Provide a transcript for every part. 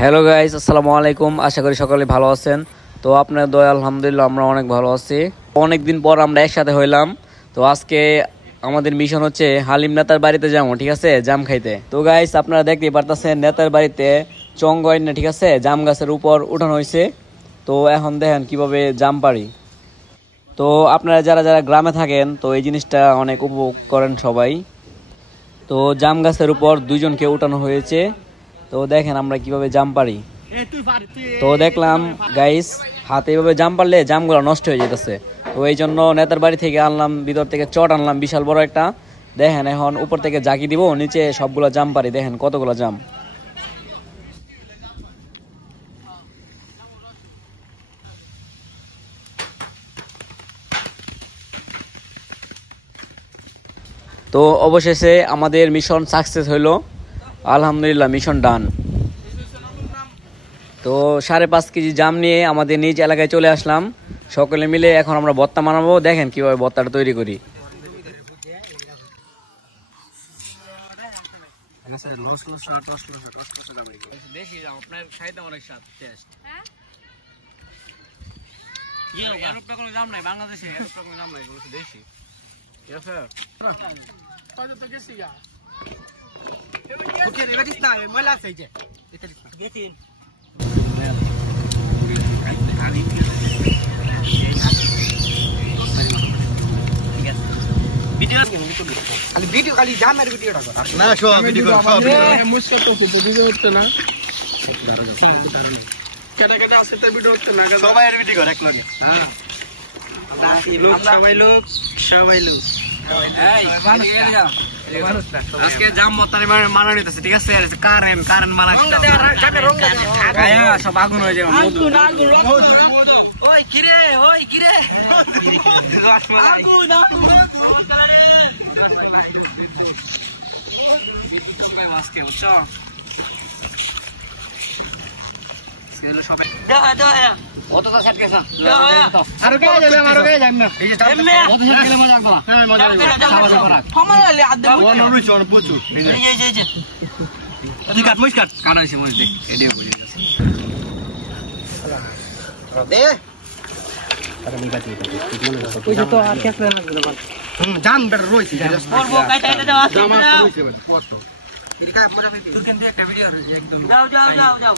Hello guys, আসসালামু আলাইকুম। আশা করি সকলে ভালো আছেন। তো আপনার দয়া আলহামদুলিল্লাহ আমরা অনেক ভালো আছি। অনেক দিন পর আমরা একসাথে হইলাম। তো আজকে আমাদের মিশন হচ্ছে হালিম নেতার বাড়িতে যাবো, ঠিক আছে, জাম খাইতে। তো গাইস আপনারা দেখতেই পারতেছেন নেতার বাড়িতে চঙ্গয় না, ঠিক আছে, জাম গাছের উপর উঠানো হয়েছে। তো এখন দেখেন কিভাবে জাম পারি। তো আপনারা যারা যারা গ্রামে থাকেন তো এই জিনিসটা অনেক উপভোগ করেন সবাই। তো জাম গাছের উপর দুইজনকে উঠানো হয়েছে। তো দেখেন আমরা কিভাবে জাম পারি। তো দেখলাম গাইস হাতে এভাবে জাম পারলে জামগুলো নষ্ট হয়ে যেতেছে। তো এই জন্য নেতার বাড়ি থেকে আনলাম, ভিতর থেকে চট আনলাম বিশাল বড় একটা। দেখেন এখন উপর থেকে জাকি দিব, নিচে সবগুলো জাম পারি। দেখেন কতগুলো জাম। তো অবশেষে আমাদের মিশন সাকসেস হইলো, আলহামদুলিল্লাহ, মিশন ডান। তো 5.5 কেজি জাম নিয়ে আমাদের নিজ এলাকায় চলে আসলাম। সকলে মিলে এখন আমরা ভর্তা বানাবো। দেখেন কিভাবে ভর্তাটা তৈরি করি। ভিডিও খালি জামের ভিডিওটা কর না, সব ভিডিও কর, সব মুশকিল তো ভিডিও হচ্ছে না। কেটা কেটা আছে তো ভিডিও হচ্ছে না, সবাই এর ভিডিও কর এক লগে। হ্যাঁ লোক সবাই লোক আজকে জাম মতারে মানা নিতেছে, ঠিক আছে। কারেন্ট মানা সব আগুন হয়ে যাবে। ওই কিরে আগুন আজকে বুঝছো সবাই অত তো সেট গেছে আরো কে যাবে আমারও কে যাইম না এই যে অত সেট গেলে মজা আসবে। হ্যাঁ মজা আসবে। ফমালে আদে ওই চড় প্রচুর এই ঠিক আছে মুস্কাট কাটাইছি মুজ দেখ এডিও বুঝে গেছে দে আরে নি বাতি ওই তো আর কেস না জাম বের রইছি করবো কাইটা এটা দাও জাম রইছে পোস্ট কিরকা মজা পাইবি তুই কেন একটা ভিডিও রইছে একদম যাও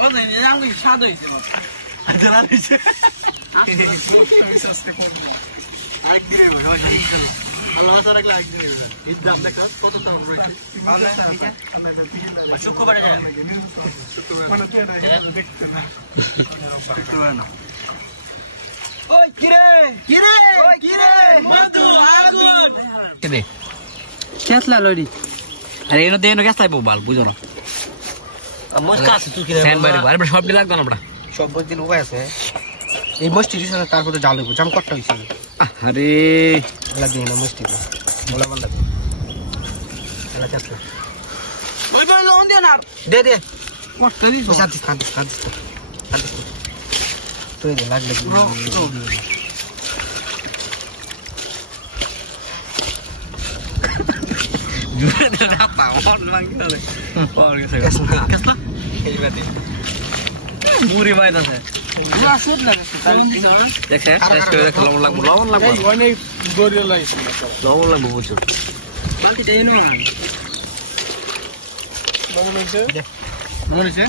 ও নাই জাম কি স্বাদ হইছে আদলা হইছে বিশ্বাসতে করব আরেক দিনে হয় ইনশাআল্লাহ আল্লাহ তাআলা লাইক দিবে এই দাম দেখো কত দাম রইছে তাহলে শুক্রবারে যায় শুক্রবার মানে তুই দেখতে না শুক্রবার না। ওই কিরে বন্ধু আগুন কেবে কেসলা লড়ি আরে এনো দেনো কেসলাই বল বুঝো না মস্কা আছে তুই কিরে সেন বাইরে আরে সব দিন লাগবে না বড়া সব দিন উপায় আছে এই মস্তি দিছ না তারপরে জাল হইব জাম কটটা হইছে আরে লাগি না মস্তি বলা বল লাগে এলা কেসলা ওই বল লোন দে না দে কটটা দিছ কাট তুই দে লাগলে জুরে দে না পাওয়ার লাগলে পাওয়ার গেছে কেসলা এই বাতি মুড়ি বাইদ আছে পুরো সুদ লাগে দেখ টেস্ট করে দেখ লবণ লাগবে অনেক গরিয়া লাগছে লবণ লাগবে বুঝছো বাকি দেই না লবণ হইছে দেখ লবণ হইছে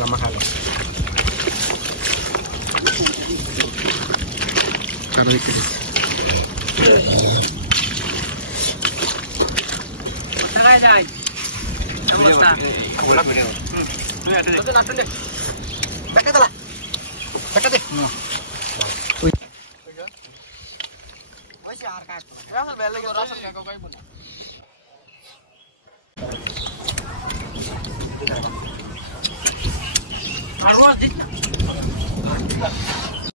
lama halo taruh itu sarai dai bola video tu ada deh nasun deh dekat lah dekat deh oi woi yaar kaat rasa belle ke rasa kayak kau pun Arwah dik